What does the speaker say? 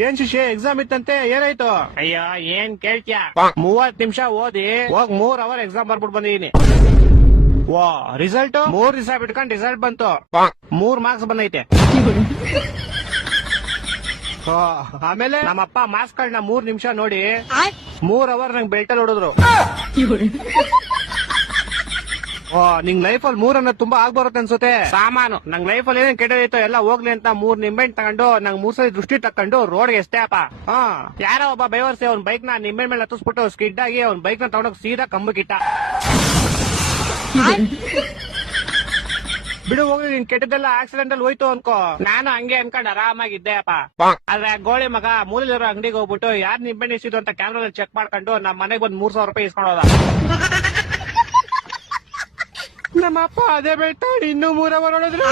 ಏನ್ ಶಿಷ್ಯ ಎಕ್ಸಾಮ್ ಇತ್ತಂತೆ ಏನಾಯ್ತು? ಅಯ್ಯೋ ಏನ್ ಕೇಳ್ತ್ಯಾ, 30 ನಿಮಿಷ ಓದಿ ಹೋಗ್ 3 ಅವರ್ ಎಕ್ಸಾಮ್ ಬರ್ಬಿಟ್ಟು ಬಂದಿದೀನಿ. ವಾ ರಿಸಲ್ಟ್ 3 ದಿವಸ ಬಿಟ್ಕೊಂಡ್ ರಿಸಲ್ಟ್ ಬಂತು, 3 ಮಾರ್ಕ್ಸ್ ಬಂದೈತೆ. ಆಮೇಲೆ ನಮ್ಮಪ್ಪ ಮಾರ್ಕ್ಸ್ ಗಳನ್ನ 3 ನಿಮಿಷ ನೋಡಿ 3 ಅವರ್ ನಂಗೆ ಬೆಲ್ಟಲ್ ಹೊಡಿದ್ರು. ನಿಂಗ್ ಲೈಫ್ ಅಲ್ಲಿ 3 ಅನ್ನೋದು ತುಂಬಾ ಆಗ್ಬರುತ್ತೆ ಅನ್ಸುತ್ತೆ. ಸಾಮಾನು ನಂಗ್ ಲೈಫ್ ಅಲ್ಲಿ ಏನೇನ್ ಕೆಟ್ಟದೈತೋ ಎಲ್ಲ ಹೋಗ್ಲಿ ಅಂತ 3 ನಿಂಬೆಹಣ್ಣು ತಗೊಂಡು ನಂಗ್ 3 ಸಲ ದೃಷ್ಟಿ ತಕೊಂಡು ರೋಡ್ಗೆ ಎಷ್ಟೇ ಅಪ್ಪ. ಯಾರೋ ಒಬ್ಬ ಬೈವರ್ಸಿ ಅವ್ನ ಬೈಕ್ ನ ನಿಂಬೆಹಣ್ಣು ಮೇಲೆ ಹತ್ತಿಸ್ಬಿಟ್ಟು ಸ್ಕಿಡ್ ಆಗಿ ಅವ್ನ ಬೈಕ್ ನ ತಗೊಂಡೋಗಿ ಸೀದಾ ಕಂಬಕ್ಕಿಟ್ಟ. ಬಿಡು ಹೋಗಿ ನಿನ್ ಕೆಟ್ಟದೆಲ್ಲ ಆಕ್ಸಿಡೆಂಟ್ ಅಲ್ಲಿ ಹೋಯ್ತು ಅನ್ಕೋ. ನಾನು ಹಂಗೆ ಅನ್ಕೊಂಡ್ ಆರಾಮಾಗಿದ್ದೆ ಅಪ್ಪ. ಆದ್ರೆ ಗೋಳಿ ಮಗ ಮೂಲಲಿರೋ ಅಂಗಡಿಗೆ ಹೋಗ್ಬಿಟ್ಟು ಯಾರ್ ನಿಂಬೆಹಣ್ಣು ಇಸಿದ್ರು ಅಂತ ಕ್ಯಾಮ್ರಾ ಚೆಕ್ ಮಾಡ್ಕೊಂಡು ನಮ್ ಮನೆಗೆ ಬಂದ್ 3,000 ರೂಪಾಯಿ ಇಸ್ಕೊಂಡೋದ. ನಮ್ಮಪ್ಪ ಅದೇ ಬೆಳ್ತಾಡಿ ಇನ್ನೂ 3 ಅವರ್ ಹೊಡೆದ್ರು.